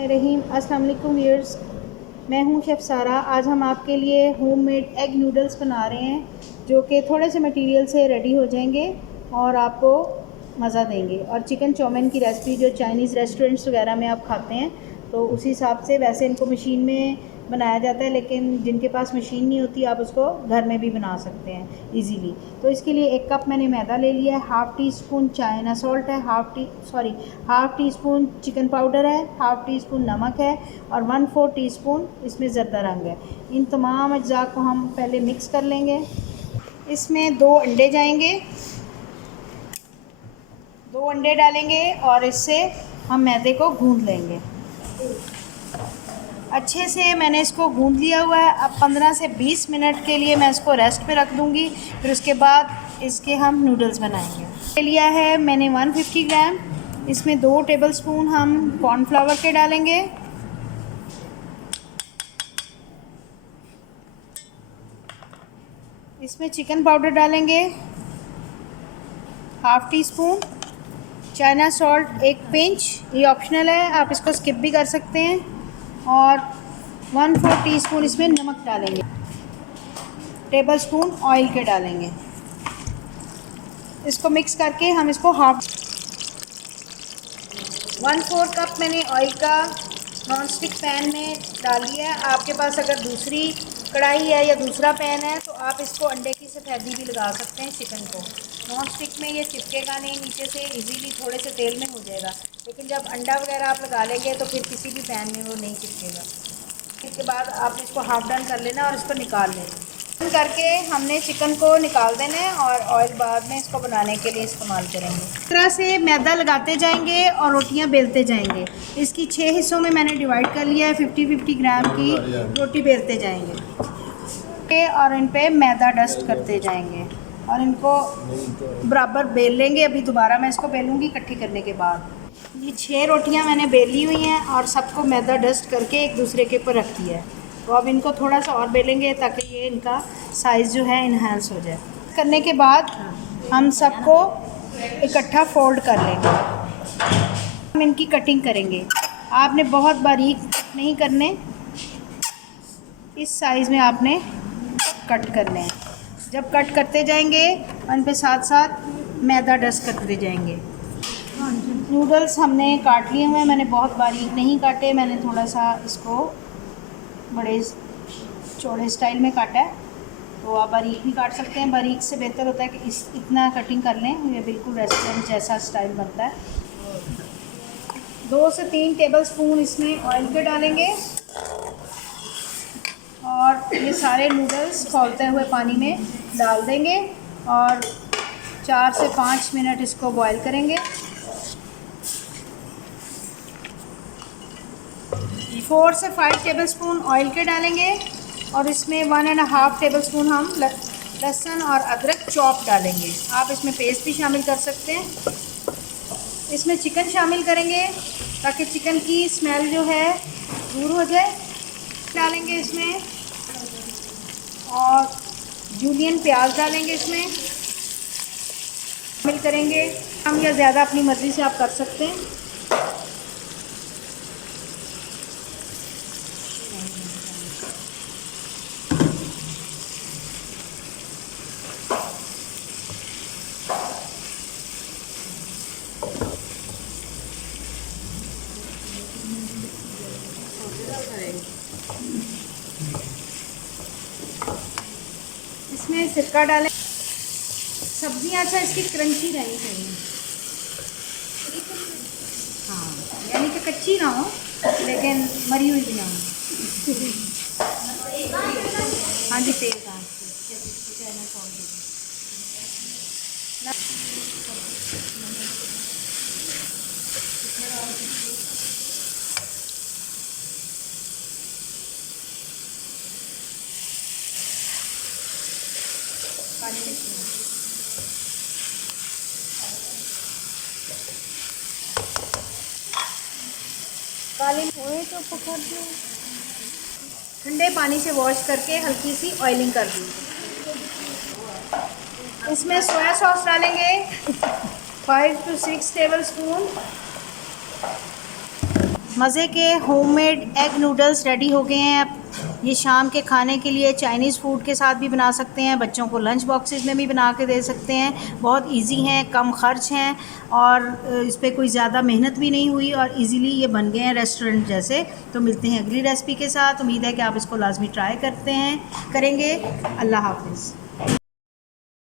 रहीम अस्सलाम वालेकुम व्यूअर्स, मैं हूं शेफ़ सारा। आज हम आपके लिए होममेड एग नूडल्स बना रहे हैं जो कि थोड़े से मटेरियल से रेडी हो जाएंगे और आपको मज़ा देंगे। और चिकन चाउमीन की रेसिपी जो चाइनीज़ रेस्टोरेंट्स वगैरह में आप खाते हैं तो उसी हिसाब से वैसे इनको मशीन में बनाया जाता है, लेकिन जिनके पास मशीन नहीं होती आप उसको घर में भी बना सकते हैं इजीली। तो इसके लिए 1 कप मैंने मैदा ले लिया है, half teaspoon China salt है, half teaspoon chicken powder है, हाफ़ टी स्पून नमक है और 1/4 टीस्पून इसमें ज़रदा रंग है। इन तमाम अज्जा को हम पहले मिक्स कर लेंगे। इसमें 2 अंडे जाएंगे, 2 अंडे डालेंगे और इससे हम मैदे को गूंद लेंगे। अच्छे से मैंने इसको गूंद लिया हुआ है। अब 15 से 20 मिनट के लिए मैं इसको रेस्ट पे रख दूंगी, फिर उसके बाद इसके हम नूडल्स बनाएंगे। लिया है मैंने 150 ग्राम, इसमें 2 टेबलस्पून हम कॉर्नफ्लावर के डालेंगे, इसमें चिकन पाउडर डालेंगे, half teaspoon China salt 1 pinch, ये ऑप्शनल है, आप इसको स्किप भी कर सकते हैं, और 1/4 टीस्पून इसमें नमक डालेंगे, टेबल स्पून ऑयल के डालेंगे। इसको मिक्स करके हम इसको 1/4 कप मैंने ऑयल का नॉन स्टिक पैन में डाल लिया है। आपके पास अगर दूसरी कढ़ाई है या दूसरा पैन है तो आप इसको अंडे की सफ़ेदी भी लगा सकते हैं। चिकन को नॉन स्टिक में ये चिपकेगा नहीं, नीचे से इजीली थोड़े से तेल में हो जाएगा, लेकिन जब अंडा वगैरह आप लगा लेंगे तो फिर किसी भी पैन में वो नहीं चिपकेगा। इसके बाद आप इसको हाफ डन कर लेना और इसको निकाल लेना। करके हमने चिकन को निकाल देना है और ऑयल बाद में इसको बनाने के लिए इस्तेमाल करेंगे। इस तरह से मैदा लगाते जाएंगे और रोटियां बेलते जाएंगे। इसकी 6 हिस्सों में मैंने डिवाइड कर लिया है। 50-50 ग्राम की रोटी बेलते जाएंगे और इन पे मैदा डस्ट करते जाएंगे और इनको बराबर बेल लेंगे। अभी दोबारा मैं इसको बेलूँगी इकट्ठी करने के बाद। ये 6 रोटियाँ मैंने बेली हुई हैं और सबको मैदा डस्ट करके एक दूसरे के ऊपर रख दिया है। तो अब इनको थोड़ा सा और बेलेंगे ताकि ये इनका साइज़ जो है इन्हांस हो जाए। करने के बाद हम सबको इकट्ठा फोल्ड कर लेंगे। हम इनकी कटिंग करेंगे। आपने बहुत बारीक नहीं करने, इस साइज़ में आपने कट करने हैं। जब कट करते जाएंगे उन पे साथ साथ मैदा डस्ट करते जाएंगे। नूडल्स हमने काट लिए हुए हैं, मैंने बहुत बारीक नहीं काटे, मैंने थोड़ा सा इसको बड़े चौड़े स्टाइल में काटा है। तो आप बारीक भी काट सकते हैं, बारीक से बेहतर होता है कि इतना कटिंग कर लें, ये बिल्कुल रेस्टोरेंट जैसा स्टाइल बनता है। 2 से 3 टेबलस्पून इसमें ऑयल के डालेंगे और ये सारे नूडल्स खौलते हुए पानी में डाल देंगे और 4 से 5 मिनट इसको बॉईल करेंगे। 4 से 5 टेबलस्पून ऑयल के डालेंगे और इसमें 1.5 टेबलस्पून हम लहसुन और अदरक चॉप डालेंगे। आप इसमें पेस्ट भी शामिल कर सकते हैं। इसमें चिकन शामिल करेंगे ताकि चिकन की स्मेल जो है दूर हो जाए। डालेंगे इसमें और जूलियन प्याज डालेंगे, इसमें शामिल करेंगे। कम या ज़्यादा अपनी मर्ज़ी से आप कर सकते हैं। इसमें सिरका डालें। सब्जियां अच्छा इसकी क्रंची रहनी चाहिए, हाँ, यानी कि कच्ची ना हो लेकिन मरी हुई भी ना हो। हाँ जी, तेल का काली हुए तो पकड़ दो। ठंडे पानी से वॉश करके हल्की सी ऑयलिंग कर दी। इसमें सोया सॉस डालेंगे 5 से 6 टेबल स्पून। मज़े के होममेड एग नूडल्स रेडी हो गए हैं। अब ये शाम के खाने के लिए चाइनीज़ फूड के साथ भी बना सकते हैं, बच्चों को लंच बॉक्सेस में भी बना के दे सकते हैं। बहुत इजी हैं, कम ख़र्च हैं और इस पे कोई ज़्यादा मेहनत भी नहीं हुई और इजीली ये बन गए हैं रेस्टोरेंट जैसे। तो मिलते हैं अगली रेसिपी के साथ। उम्मीद है कि आप इसको लाजमी ट्राई करेंगे। अल्लाह हाफ़िज़।